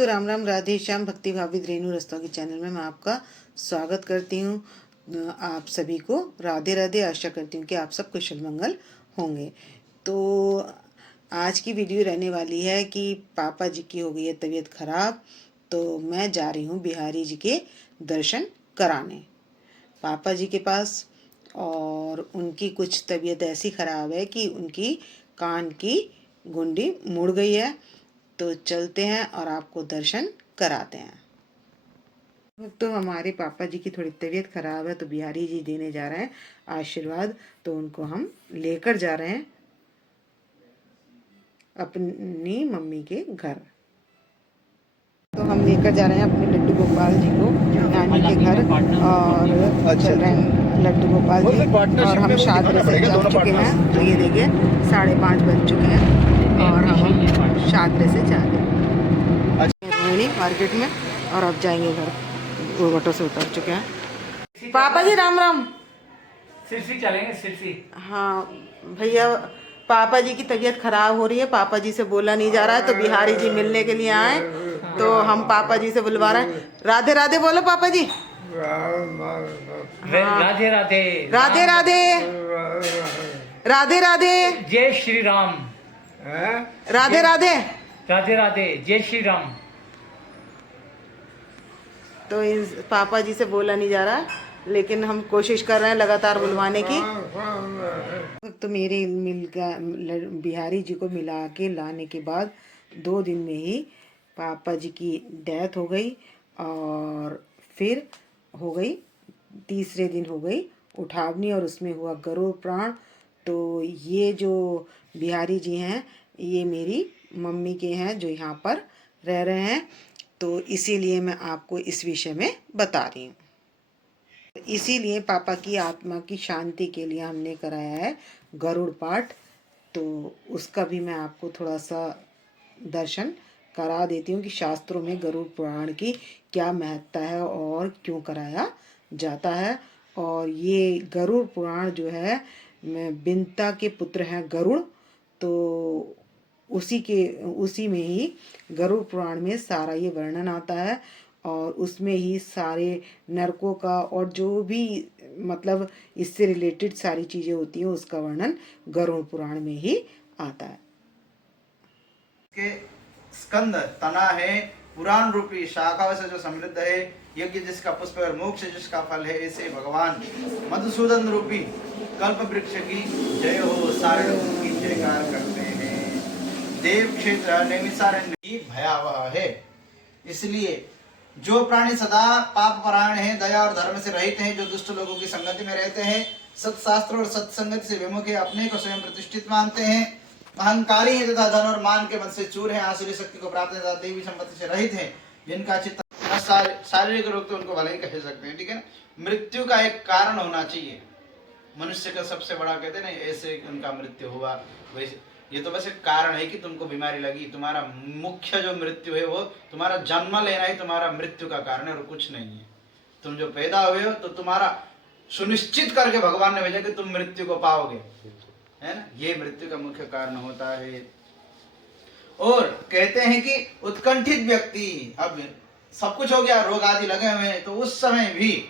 तो राम राम, राधे श्याम, भक्ति भावित रेणु रस्तों के चैनल में मैं आपका स्वागत करती हूँ। आप सभी को राधे राधे। आशा करती हूँ कि आप सब कुशल मंगल होंगे। तो आज की वीडियो रहने वाली है कि पापा जी की हो गई है तबीयत खराब, तो मैं जा रही हूँ बिहारी जी के दर्शन कराने पापा जी के पास। और उनकी कुछ तबीयत ऐसी ख़राब है कि उनकी कान की गुंडी मुड़ गई है। तो चलते हैं और आपको दर्शन कराते हैं। तो हमारे पापा जी की थोड़ी तबीयत खराब है, तो बिहारी जी देने जा रहे हैं आशीर्वाद। तो उनको हम लेकर जा रहे हैं अपनी मम्मी के घर। तो हम लेकर जा रहे हैं अपने लड्डू गोपाल जी को नानी के घर। और चल रहे हैं लड्डू गोपाल जी, और हम शादरे से चल चुके हैं। तो ये देखिए 5:30 बज चुके हैं और हम शादरे से जा रहे हैं मार्केट में, और अब जाएंगे घर। ऑटो से उतर चुके हैं। पापा जी राम राम। सिरसी चलेंगे, सिरसी। हाँ भैया, पापा जी की तबीयत खराब हो रही है, पापा जी से बोला नहीं जा रहा है, तो बिहारी जी मिलने के लिए आए। तो हम पापा जी से बुलवा रहे हैं। राधे राधे बोलो पापा जी। राधे राधे राधे राधे राधे राधे जय श्री राम। राधे राधे राधे राधे जय श्री राम। तो इस पापा जी से बोला नहीं जा रहा, लेकिन हम कोशिश कर रहे हैं लगातार बुलवाने की। तो मेरे बिहारी जी को मिला के लाने के बाद 2 दिन में ही पापा जी की डेथ हो गई, और फिर हो गई तीसरे दिन हो गई उठावनी, और उसमें हुआ गरुड़ पुराण। तो ये जो बिहारी जी हैं ये मेरी मम्मी के हैं जो यहाँ पर रह रहे हैं। तो इसीलिए मैं आपको इस विषय में बता रही हूँ। इसीलिए पापा की आत्मा की शांति के लिए हमने कराया है गरुड़ पाठ। तो उसका भी मैं आपको थोड़ा सा दर्शन करा देती हूँ कि शास्त्रों में गरुड़ पुराण की क्या महत्ता है और क्यों कराया जाता है। और ये गरुड़ पुराण जो है, बिंता के पुत्र हैं गरुड़, तो उसी में ही गरुड़ पुराण में सारा ये वर्णन आता है। और उसमें ही सारे नरकों का और जो भी मतलब इससे रिलेटेड सारी चीज़ें होती हैं उसका वर्णन गरुड़ पुराण में ही आता है। के स्कंद तना है, पुराण रूपी शाखा से जो समृद्ध है, यज्ञ जिसका पुष्प और मोक्ष जिसका फल है, ऐसे भगवान मधुसूदन रूपी कल्प वृक्ष की जय हो, सारे लोगों की जयकार करते हैं। देव क्षेत्र नैमिषारण्य की भयावह है, इसलिए जो प्राणी सदा पाप परायण है, दया और धर्म से रहित हैं, जो दुष्ट लोगों की संगति में रहते हैं, सत्शास्त्र और सत्संगति से विमुख है, अपने को स्वयं प्रतिष्ठित मानते हैं, अहंकारी है तथा धन और मान के मन से चूर है, आसुरी शक्ति को प्राप्त है तथा देवी संपत्ति से रहित है, जिनका चित्त शारीरिक रोग तो उनको भले ही कह सकते हैं, ठीक है ना। मृत्यु का एक कारण होना चाहिए। मनुष्य का सबसे बड़ा कहते हैं ना, ऐसे उनका मृत्यु हुआ, वैसे ये तो बस एक कारण है कि तुमको बीमारी लगी। तुम्हारा मुख्य जो मृत्यु है वो तुम्हारा जन्म लेना ही तुम्हारा मृत्यु का कारण है और कुछ नहीं है। तुम जो पैदा हुए हो तो तुम्हारा सुनिश्चित करके भगवान ने भेजा कि तुम मृत्यु को पाओगे, है ना। ये मृत्यु का मुख्य कारण होता है। और कहते हैं कि उत्कंठित व्यक्ति, अब सब कुछ हो गया, रोग आदि लगे हुए हैं, तो उस समय भी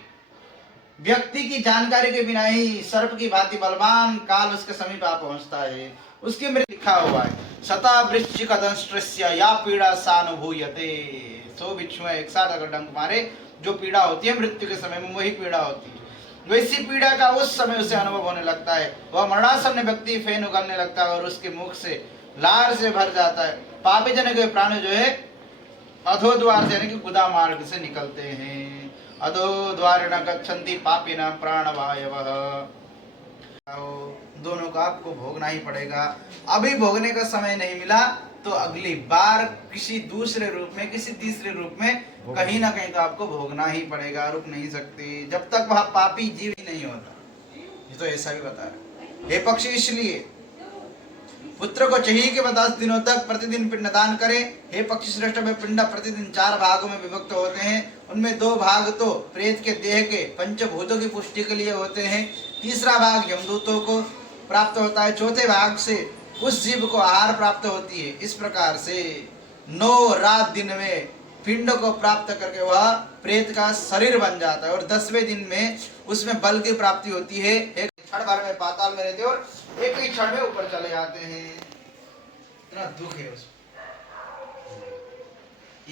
व्यक्ति की जानकारी के बिना ही सर्प की भांति बलवान काल उसके समीप आ पहुंचता है। उसकी मृत्यु लिखा हुआ है, सता वृश्चिक दंष्ट्रस्य या पीड़ा सानुभूयते। 100 बिच्छू एक साथ अगर डंक मारे, जो पीड़ा होती है मृत्यु के समय में वही पीड़ा होती है। वैसी पीड़ा का उस समय उसे अनुभव होने लगता है। वह मरणासन्न व्यक्ति फेन उगलने लगता है और उसके मुख से लार से भर जाता है। पापी जन के प्राण जो है अधो द्वार से यानी कि गुदा मार्ग से निकलते हैं। अधो द्वार न गच्छन्ति पापिना प्राणवायवः। दोनों का आपको भोगना ही पड़ेगा। अभी भोगने का समय नहीं मिला तो अगली बार किसी दूसरे रूप में, किसी तीसरे रूप में कहीं ना कहीं तो आपको भोगना ही पड़ेगा, रुक नहीं सकते जब तक वह पापी जीव ही नहीं होता। ये तो ऐसा भी बता रहा है। हे पक्षी, इसलिए पुत्र को चाहिए कि वह 10 दिनों तक प्रतिदिन पिंडदान करे। हे पक्षी श्रेष्ठ, में पिंड प्रतिदिन 4 भागों में विभक्त होते हैं। उनमें 2 भाग तो प्रेत के देह के पंचभूतों की पुष्टि के लिए होते हैं, तीसरा भाग यमदूतों को प्राप्त होता है, चौथे भाग से उस जीव को आहार प्राप्त होती है। इस प्रकार से 9 रात दिन में पिंड को प्राप्त करके वह प्रेत का शरीर बन जाता है और 10वें दिन में उसमें बल की प्राप्ति होती है। एक क्षण भर में पाताल में रहते और एक ही क्षण में ऊपर चले जाते हैं। इतना दुख है उसमें।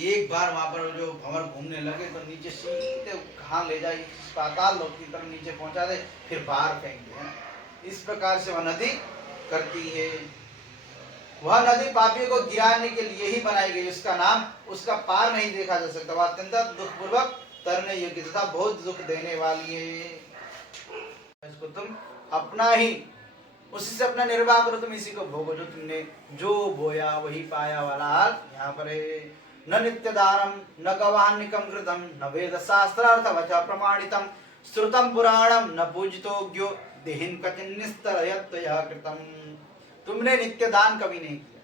एक बार वहां पर जो भंवर घूमने लगे तो नीचे सीधे कहाँ ले जाए, पाताल लोक की तरफ नीचे पहुंचा दे, फिर बाहर फेंक दे, है ना। इस प्रकार से वह नदी करती है। वह नदी पापी को गिराने के लिए ही बनाई गई, उसका नाम, उसका पार नहीं देखा जा सकता। वह अत्यंत दुख पूर्वक तरने योग्य तथा बहुत दुख देने वाली है। इसको तुम अपना ही, उसी से अपना निर्वाह करो, तुम इसी को भोगो। जो तुमने जो बोया वही पाया वाला हाल यहाँ पर है। न नित्य दानम न गवान्निकम कृतम न वेद शास्त्रार्थ वच प्रमाणितम श्रुतम पुराणम न पूजितोग्यो देहिन कचिन्निस्तरयत्तया कृतम। तुमने नित्य दान कभी नहीं किया।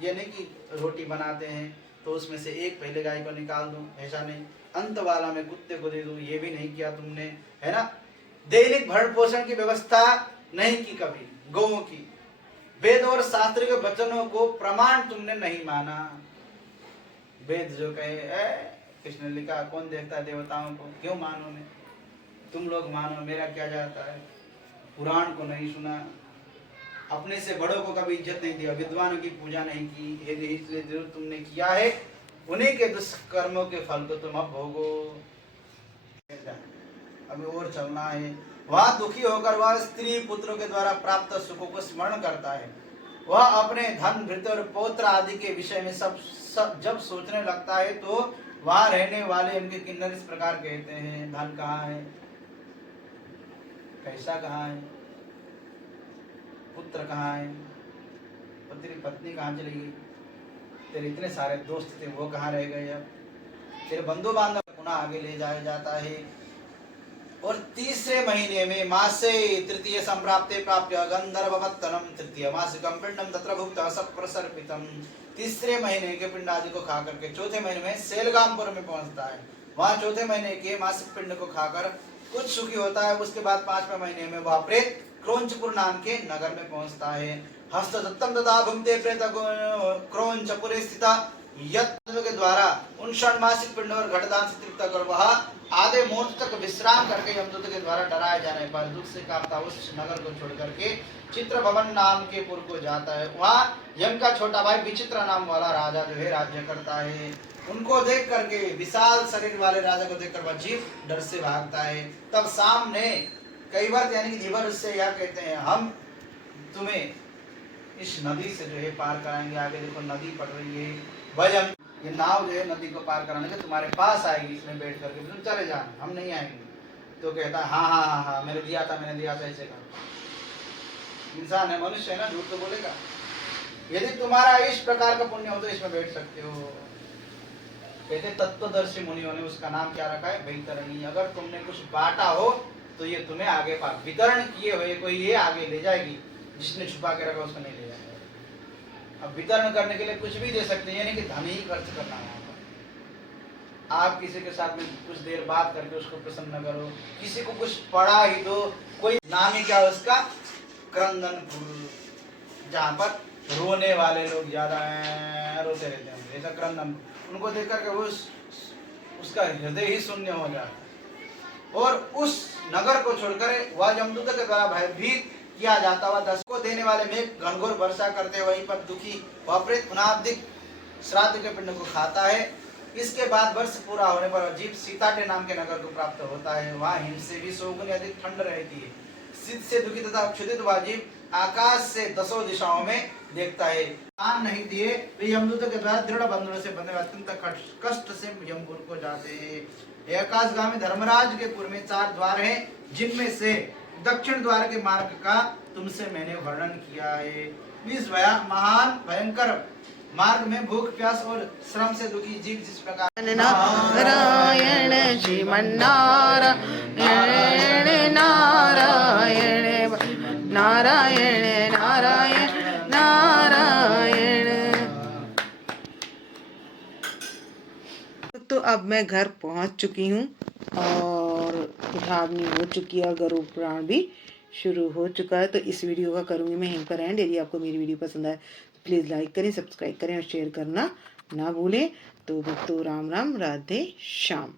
ये नहीं कि रोटी बनाते हैं तो उसमें से एक पहले गाय को निकाल दूं, ऐसा नहीं। अंत वाला मैं कुत्ते को दे दूं, ये भी नहीं किया तुमने, है ना। दैनिक भरण पोषण की व्यवस्था नहीं की कभी गौओं की। वेद और शास्त्र के वचनों को प्रमाण तुमने नहीं माना। वेद जो कहे कृष्ण ने लिखा, कौन देखता है देवताओं को, क्यों मानो मैं, तुम लोग मानो, मेरा क्या जाता है। पुराण को नहीं सुना, अपने से बड़ों को कभी इज्जत नहीं दिया, विद्वानों की पूजा नहीं की, इसलिए जो तुमने किया है उन्हीं के दुष्कर्मों के फल को तुम अब भोगो। अभी और चलना है। वह दुखी होकर वह स्त्री पुत्रों के द्वारा प्राप्त सुखों को स्मरण करता है। वह अपने धन भृत्य और पौत्र आदि के विषय में सब जब सोचने लगता है तो वहां रहने वाले उनके किन्नर इस प्रकार कहते हैं, धन कहाँ है, पैसा कहाँ है, पुत्र कहाँ है, और तेरी पत्नी कहाँ चली गई, तेरे इतने सारे दोस्त थे वो कहाँ रह गए, अब तेरे बंधु बांधव पुनः आगे ले जाया जाता है। और तीसरे महीने में मासे तृतीय संप्राप्ते प्राप्य गंधर्ववत्तनम तृतीय मासिकम पिंडम तत्र भुक्तः सप्रसर्पितम। तीसरे महीने के पिंड आदि को खा करके चौथे महीने में सेलगामपुर में पहुंचता है। वहां चौथे महीने के मासिक पिंड को खाकर कुछ सुखी होता है। उसके बाद 5वें महीने में वह प्रेत क्रोंचपुर नाम के नगर में पहुंचता है। हस्त दत्तम तथा भुक्ते प्रेत क्रोंचपुरे स्थिता यत्न के द्वारा उन षण्मासिक पिंड और घटदान से तृप्त कर वह आधे मुहूर्त तक विश्राम करके यमदूत के द्वारा डराए जाने पर दुख से कांपता उस नगर को छोड़ करके चित्र भवन नाम के पुर को जाता है। वहाँ यम का छोटा भाई विचित्र नाम वाला राजा जो है राज्य करता है। उनको देख करके, विशाल शरीर वाले राजा को देखकर वह जीव डर से भागता है। तब सामने कैवर्त यानी कि धीवर उससे यह कहते हैं, हम तुम्हें इस नदी से जो है पार कराएंगे। आगे देखो नदी पड़ रही है, वजम ये नाव जो है नदी को पार कराने के तुम्हारे पास आएगी, इसमें बैठ करके तुम चले जाना, हम नहीं आएंगे। तो कहता है हाँ हाँ हाँ हाँ मैंने दिया था ऐसे करो। इंसान है, मनुष्य है ना, झूठ तो बोलेगा। यदि तुम्हारा इस प्रकार का पुण्य हो तो इसमें बैठ सकते हो। कहते तत्वदर्शी मुनियों ने उसका नाम क्या रखा है, वैतरणी। अगर तुमने कुछ बांटा हो तो ये तुम्हें आगे पार, वितरण किए हुए कोई ये आगे ले जाएगी, जिसने छुपा के रखा उसको नहीं ले जाएगा। अब वितरण करने के लिए कुछ भी दे सकते हैं, यानी कि धन ही खर्च करना है। आप किसी के साथ में कुछ देर बात करके उसको प्रसन्न करो, किसी को कुछ पढ़ा ही दो। कोई नाम ही क्या उसका, क्रंदनपुर, जहाँ पर रोने वाले लोग ज्यादा रोते रहते हैं, ऐसा क्रंदन। उनको देख करके उसका हृदय ही शून्य हो जाता है। और उस नगर को छोड़कर वह यमदूत के द्वारा भयभीत किया जाता हुआ 10 को देने वाले में घनघोर वर्षा करते, वहीं पर दुखी वह प्रेत पुनादिक श्राद्ध के पिंड को खाता है। इसके बाद वर्ष पूरा होने पर अजीब सीताटे नाम के नगर को प्राप्त होता है। वहाँ हिम से भी 100 गुनी अधिक ठंड रहती है। शीत से दुखी तथा क्षुधित वाजिब आकाश से 10 दिशाओं में देखता है। दान नहीं दिए वे यमदूत के द्वारा दृढ़ बंधनों से बंधे अत्यंत कष्ट से यमपुर को जाते हैं। आकाशगामी धर्मराज के पुर में 4 द्वार हैं, जिनमें से दक्षिण द्वार के मार्ग का तुमसे मैंने वर्णन किया है। इस महान भयंकर मार्ग में भूख प्यास और श्रम से दुखी जीव जिस प्रकार नारायण श्रीमन्नारायण नारायण नारायण नारायण नारायण। तो अब मैं घर पहुंच चुकी हूँ और उठावनी हो चुकी है और गरुड़ पुराण भी शुरू हो चुका है। तो इस वीडियो का करूँगी मैं यहीं पर एंड। यदि आपको मेरी वीडियो पसंद आए तो प्लीज़ लाइक करें, सब्सक्राइब करें और शेयर करना ना भूलें। तो भक्तों राम राम, राधे श्याम।